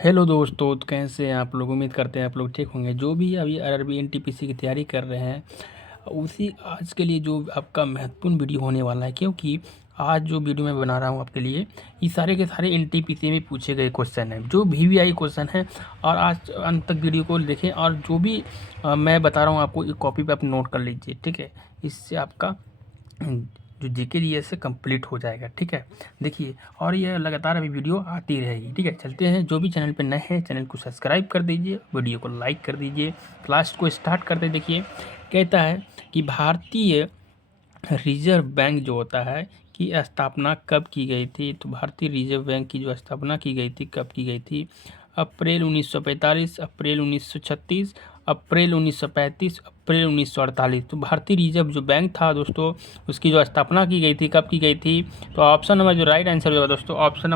Hello दोस्तों, तो कैसे हैं आप लोग। उम्मीद करते हैं आप लोग ठीक होंगे। जो भी अभी आरआरबी एनटीपीसी की तैयारी कर रहे हैं, उसी आज के लिए जो आपका महत्वपूर्ण वीडियो होने वाला है, क्योंकि आज जो वीडियो मैं बना रहा हूँ आपके लिए, ये सारे के सारे एनटीपीसी में पूछे गए क्वेश्चन हैं, जो वीवीआई क्वेश्चन हैं। और आज अंत तक वीडियो को देखें, और जो भी मैं बता रहा हूँ आपको, एक कॉपी पे आप नोट कर लीजिए, ठीक है। इससे आपका जो जीके जी से कंप्लीट हो जाएगा, ठीक है। देखिए, और ये लगातार अभी वीडियो आती रहेगी, ठीक है। चलते हैं, जो भी चैनल पे नए हैं चैनल को सब्सक्राइब कर दीजिए, वीडियो को लाइक कर दीजिए। क्लास को स्टार्ट करते देखिए, कहता है कि भारतीय रिजर्व बैंक जो होता है की स्थापना कब की गई थी। तो भारतीय रिजर्व बैंक की जो स्थापना की गई थी, कब की गई थी? अप्रैल 1945, अप्रैल 1936, अप्रैल 1935, अप्रैल 1948। तो भारतीय रिजर्व जो बैंक था दोस्तों, उसकी जो स्थापना की गई थी, कब की गई थी? तो ऑप्शन नंबर जो राइट आंसर होगा दोस्तों, ऑप्शन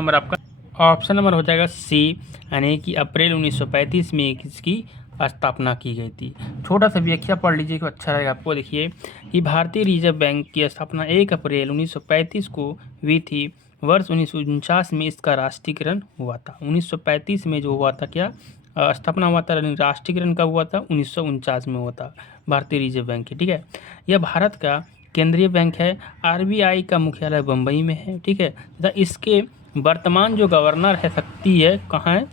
नंबर हो जाएगा सी, यानी कि अप्रैल 1935 में इसकी स्थापना की गई थी। छोटा सा व्याख्या पढ़ लीजिए कि अच्छा रहेगा आपको। देखिए कि भारतीय रिजर्व बैंक की स्थापना 1 अप्रैल 1935 को हुई थी। वर्ष 1949 में इसका राष्ट्रीयकरण हुआ था। 1935 में जो हुआ था, क्या स्थापना हुआ था, राष्ट्रीयकरण कब हुआ था? 1949 में हुआ था भारतीय रिजर्व बैंक की, ठीक है। यह भारत का केंद्रीय बैंक है। आरबीआई का मुख्यालय बम्बई में है, ठीक है। तथा इसके वर्तमान जो गवर्नर है, शक्ति है, कहाँ है?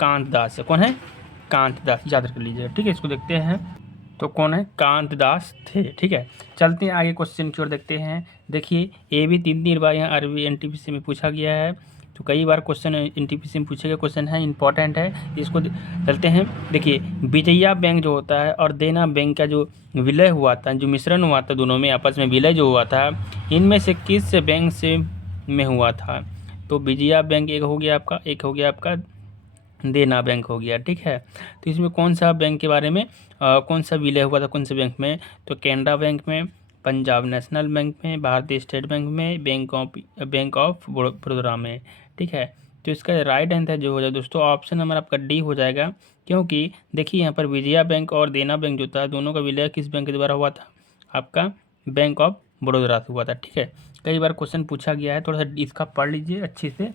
कांत दास है। कौन है? कांत दास, याद रख लीजिए, ठीक है। इसको देखते हैं, तो कौन है? कांत दास थे, ठीक है। चलते हैं आगे, क्वेश्चन की ओर देखते हैं। देखिए, ये भी 3 बार यहाँ आरबी एनटीपीसी में पूछा गया है, तो कई बार क्वेश्चन एनटीपीसी में पूछे गए क्वेश्चन है, इंपॉर्टेंट है, इसको चलते हैं। देखिए, विजया बैंक जो होता है और देना बैंक का जो विलय हुआ था, जो मिश्रण हुआ था, दोनों में आपस में विलय जो हुआ था, इनमें से किस बैंक से में हुआ था? तो विजया बैंक एक हो गया आपका, एक हो गया आपका देना बैंक हो गया, ठीक है। तो इसमें कौन सा बैंक के बारे में कौन सा विलय हुआ था, कौन से बैंक में? तो कैनरा बैंक में, पंजाब नेशनल बैंक में, भारतीय स्टेट बैंक में, बैंक ऑफ बड़ौदा में, ठीक है। तो इसका राइट आंसर जो हो जाए दोस्तों, ऑप्शन नंबर आपका डी हो जाएगा। क्योंकि देखिए, यहाँ पर विजया बैंक और देना बैंक जो था, दोनों का विलय किस बैंक के द्वारा हुआ था? आपका बैंक ऑफ बड़ौदा से हुआ था, ठीक है। कई बार क्वेश्चन पूछा गया है, थोड़ा सा इसका पढ़ लीजिए अच्छे से।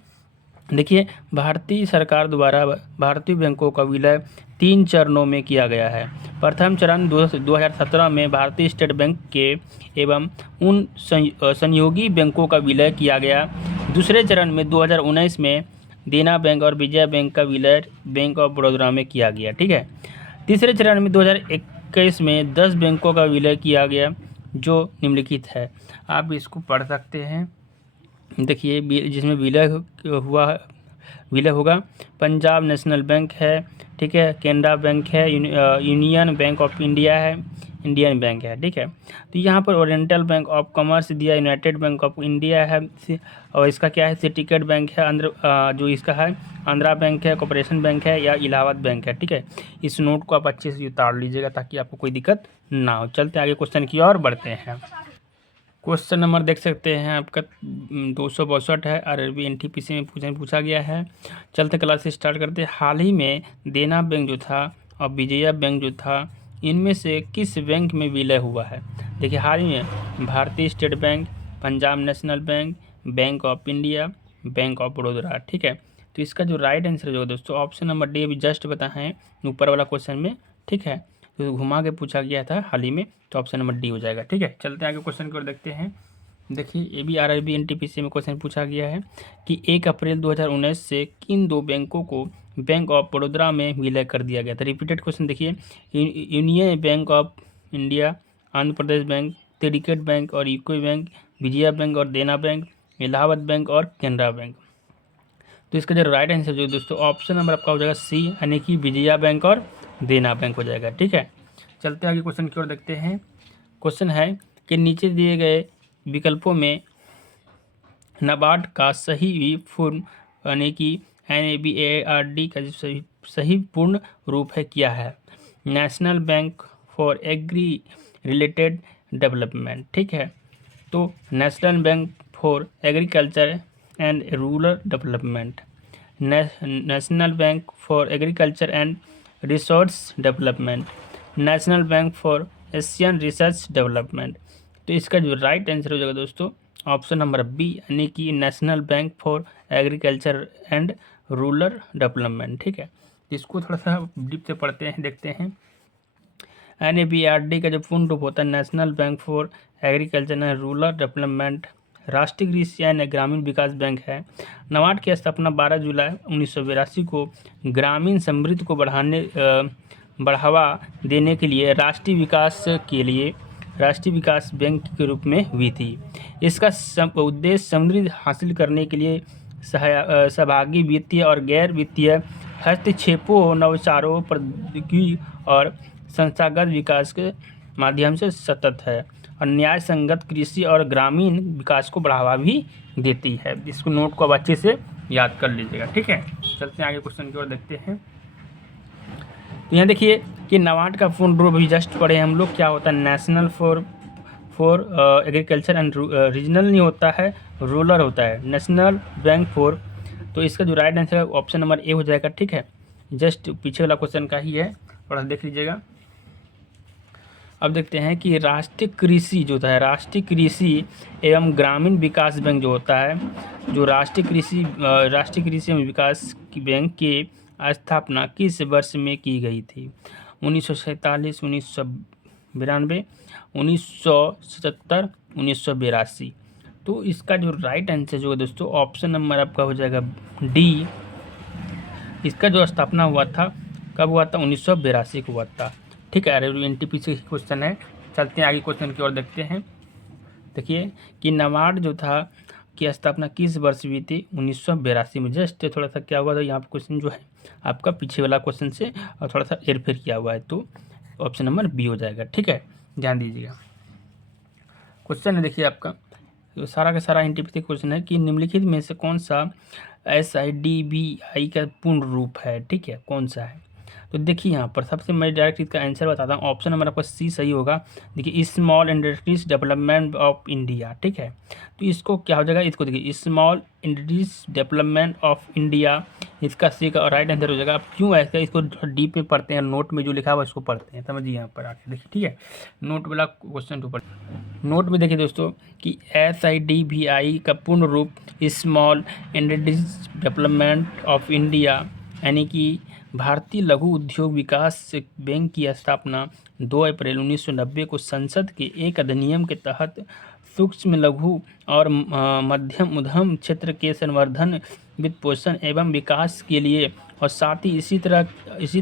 देखिए, भारतीय सरकार द्वारा भारतीय बैंकों का विलय 3 चरणों में किया गया है। प्रथम चरण 2017 में भारतीय स्टेट बैंक के एवं उन सहयोगी बैंकों का विलय किया गया। दूसरे चरण में 2019 में देना बैंक और विजया बैंक का विलय बैंक ऑफ बड़ौदा में किया गया, ठीक है। तीसरे चरण में 2021 में 10 बैंकों का विलय किया गया, जो निम्नलिखित है। आप इसको पढ़ सकते हैं। देखिए, जिसमें विलय होगा, पंजाब नेशनल बैंक है, ठीक है, कैनरा बैंक है, यूनियन बैंक ऑफ इंडिया है, इंडियन बैंक है, ठीक है। तो यहाँ पर ओरिएंटल बैंक ऑफ कॉमर्स दिया, यूनाइटेड बैंक ऑफ इंडिया है, और इसका क्या है? सिंडिकेट बैंक है, जो इसका है आंध्रा बैंक है, कॉर्पोरेशन बैंक है, या इलाहाबाद बैंक है, ठीक है। इस नोट को आप अच्छे से उतार लीजिएगा ताकि आपको कोई दिक्कत ना हो। चलते आगे क्वेश्चन की ओर बढ़ते हैं। क्वेश्चन नंबर देख सकते हैं आपका 262 है, आरआरबी एनटीपीसी में पूछा गया है। चलते क्लास से स्टार्ट करते हैं। हाल ही में देना बैंक जो था और विजया बैंक जो था, इनमें से किस बैंक में विलय हुआ है? देखिए, हाल ही में भारतीय state bank, Punjab national bank, bank of India, bank of Baroda, ठीक है। तो इसका जो राइट आंसर जो दोस्तों, ऑप्शन नंबर डी अभी जस्ट बताएं ऊपर वाला क्वेश्चन में, ठीक है। तो घुमा के पूछा गया था हाल ही में, तो ऑप्शन नंबर डी हो जाएगा, ठीक है। चलते हैं आगे क्वेश्चन की ओर देखते हैं। देखिए, ये भी आरआरबी एनटीपीसी में क्वेश्चन पूछा गया है कि 1 अप्रैल 2019 से किन 2 बैंकों को बैंक ऑफ बड़ौदा में विलय कर दिया गया था? रिपीटेड क्वेश्चन देखिए, union bank of India, Andhra Pradesh bank, syndicate bank और यूको बैंक, विजया बैंक और देना बैंक, इलाहाबाद बैंक और कैनरा बैंक। तो इसका जो राइट आंसर जो दोस्तों, ऑप्शन नंबर आपका हो जाएगा सी, यानी कि विजया बैंक और देना बैंक हो जाएगा, ठीक है। चलते आगे क्वेश्चन की ओर देखते हैं। क्वेश्चन है कि नीचे दिए गए विकल्पों में नाबार्ड का सही पूर्ण, यानी कि NABARD का जो सही पूर्ण रूप है, क्या है? National bank for agri related development, ठीक है। तो national bank for agriculture and rural development, national bank for agriculture and resource development, national bank for Asian research development. तो इसका जो राइट आंसर हो जाएगा दोस्तों, ऑप्शन नंबर बी, यानी कि national bank for agriculture and rural development. ठीक है, तो इसको थोड़ा सा डीप से पढ़ते हैं, देखते हैं। NABRD का जो पूर्ण रूप होता है national bank for agriculture and rural development, राष्ट्रीय कृषि एवं ग्रामीण विकास बैंक है। नाबार्ड की स्थापना 12 जुलाई 1982 को ग्रामीण समृद्धि को बढ़ावा देने के लिए राष्ट्रीय विकास बैंक के रूप में हुई थी। इसका उद्देश्य समृद्धि हासिल करने के लिए सहभागी वित्तीय और गैर वित्तीय हस्तक्षेपों, नवाचारों, प्रौद्योगिकी और संस्थागत विकास के माध्यम से सतत है और न्याय संगत कृषि और ग्रामीण विकास को बढ़ावा भी देती है। इसको नोट को अब अच्छे से याद कर लीजिएगा। ठीक है, चलते हैं आगे क्वेश्चन की ओर, देखते हैं। तो यहाँ देखिए कि नाबार्ड का पूर्ण रूप अभी जस्ट पढ़े हम लोग, क्या होता है, national for agriculture and regional नहीं होता है, रूरल होता है, नेशनल बैंक फॉर। तो इसका जो राइट आंसर है ऑप्शन नंबर ए हो जाएगा। ठीक है, जस्ट पीछे वाला क्वेश्चन का ही है, थोड़ा देख लीजिएगा। अब देखते हैं कि राष्ट्रीय कृषि जो होता है, राष्ट्रीय कृषि एवं ग्रामीण विकास बैंक जो होता है, जो राष्ट्रीय कृषि एवं विकास की बैंक की स्थापना किस वर्ष में की गई थी? 1947, 1992, 1977, 1982। तो इसका जो राइट आंसर जो है दोस्तों ऑप्शन नंबर आपका हो जाएगा डी। इसका जो स्थापना हुआ था कब हुआ था? 1982 को हुआ था। ठीक है, NTPC क्वेश्चन है। चलते हैं आगे क्वेश्चन की ओर, देखते हैं। देखिए कि नाबार्ड जो था की स्थापना किस वर्ष हुई थी? 1982 में। जस्ट थोड़ा सा क्या हुआ था यहाँ पर क्वेश्चन जो है आपका पीछे वाला क्वेश्चन से और थोड़ा सा हेरफेर किया हुआ है, तो ऑप्शन नंबर बी हो जाएगा। ठीक है, ध्यान दीजिएगा। क्वेश्चन है देखिए आपका, तो सारा का सारा NTPC क्वेश्चन है कि निम्नलिखित में से कौन सा SIDBI का पूर्ण रूप है? ठीक है, कौन सा है? तो देखिए यहाँ पर सबसे मैं डायरेक्ट इसका आंसर बताता हूँ। ऑप्शन नंबर आपका सी सही होगा। देखिए small industries development of India. ठीक है, तो इसको क्या हो जाएगा? इसको देखिए small industries development of India, इसका सी का राइट आंसर हो जाएगा। आप क्यों ऐसा इसको डीप में पढ़ते हैं, नोट में जो लिखा हुआ इसको पढ़ते हैं, समझिए यहाँ पर आके देखिए। ठीक है, नोट वाला क्वेश्चन तो पढ़, नोट में देखिए दोस्तों कि SIDBI का पूर्ण रूप small industries development of India यानी कि भारतीय लघु उद्योग विकास बैंक की स्थापना 2 अप्रैल 1990 को संसद के एक अधिनियम के तहत सूक्ष्म लघु और मध्यम उद्यम क्षेत्र के संवर्धन, वित्तपोषण एवं विकास के लिए और साथ ही इसी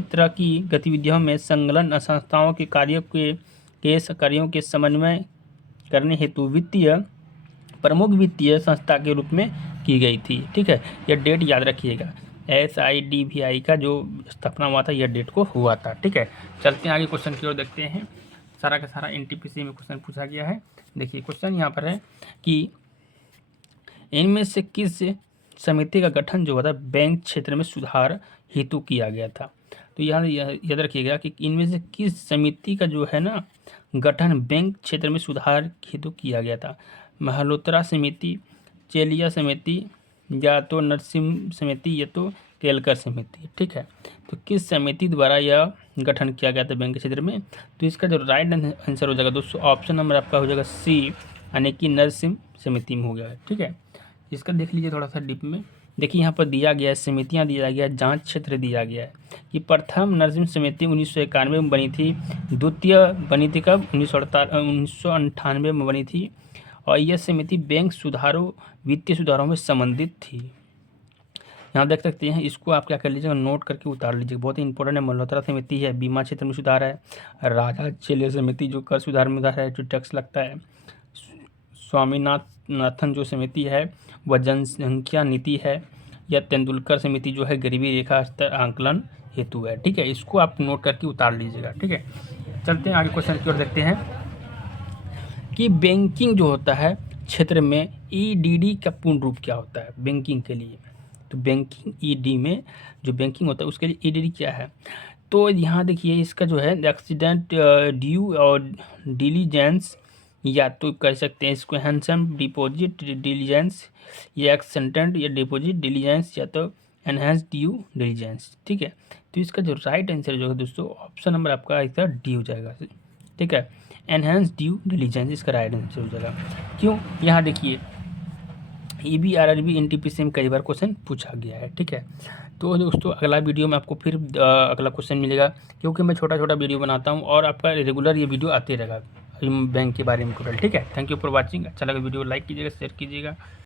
तरह की गतिविधियों में संलग्न संस्थाओं के कार्यों के समन्वय करने हेतु प्रमुख वित्तीय संस्था के रूप में की गई थी। ठीक है, यह डेट याद रखिएगा। SIDBI का जो स्थापना हुआ था यह डेट को हुआ था। ठीक है, चलते हैं आगे क्वेश्चन की ओर, देखते हैं। सारा का सारा NTPC में क्वेश्चन पूछा गया है। देखिए क्वेश्चन यहाँ पर है कि इनमें से किस समिति का गठन जो होता है बैंक क्षेत्र में सुधार हेतु किया गया था? तो यहाँ याद रखिएगा कि इनमें से किस समिति का जो है ना गठन बैंक क्षेत्र में सुधार हेतु किया गया था? मल्होत्रा समिति, चेलिया समिति, या तो नरसिम्हा समिति, या तो केलकर समिति। ठीक है, तो किस समिति द्वारा यह गठन किया गया था बैंक क्षेत्र में? तो इसका जो राइट आंसर हो जाएगा दोस्तों ऑप्शन नंबर आपका हो जाएगा सी, यानी कि नरसिम्हा समिति में हो गया है। ठीक है, इसका देख लीजिए थोड़ा सा डीप में। देखिए यहाँ पर दिया गया है समितियाँ, दिया गया है जांच क्षेत्र, दिया गया है कि प्रथम नरसिम्हा समिति 1991 में बनी थी, द्वितीय बनी थी कब? 1998 में बनी थी, और यह समिति बैंक सुधारों, वित्तीय सुधारों में संबंधित थी। यहाँ देख सकते हैं, इसको आप क्या कर लीजिएगा, नोट करके उतार लीजिएगा, बहुत ही इंपॉर्टेंट है। मल्होत्रा समिति है बीमा क्षेत्र में सुधार है, राजा चेलिया समिति जो कर सुधार में उधार है, जो टैक्स लगता है, स्वामीनाथन जो समिति है वह जनसंख्या नीति है, या तेंदुलकर समिति जो है गरीबी रेखा स्तर आंकलन हेतु है। ठीक है, इसको आप नोट करके उतार लीजिएगा। ठीक है, चलते हैं आगे क्वेश्चन की ओर, देखते हैं कि बैंकिंग जो होता है क्षेत्र में EDD का पूर्ण रूप क्या होता है बैंकिंग के लिए? तो बैंकिंग ED में जो बैंकिंग होता है उसके लिए EDD क्या है? तो यहाँ देखिए इसका जो है एक्सीडेंट ड्यू और डिलीजेंस, या तो कह सकते हैं इसको हैंडसम डिपॉजिट डिलीजेंस, या एक्सटेंडेड या डिपॉजिट डिलीजेंस, या तो एनहेंस ड्यू डिलीजेंस। ठीक है, तो इसका जो राइट आंसर जो है दोस्तों ऑप्शन नंबर आपका इसका डी हो जाएगा। ठीक है, एनहेंस ड्यू डिलीजेंस इसका राइट आंसर हो जाएगा। क्यों? यहाँ देखिए ये भी RRB NTPC में कई बार क्वेश्चन पूछा गया है। ठीक है, तो दोस्तों अगला वीडियो में आपको फिर अगला क्वेश्चन मिलेगा, क्योंकि मैं छोटा छोटा वीडियो बनाता हूँ और आपका रेगुलर ये वीडियो आते रहेगा बैंक के बारे में टोटल। ठीक है, थैंक यू फॉर वॉचिंग। अच्छा लगा वीडियो लाइक कीजिएगा, शेयर कीजिएगा।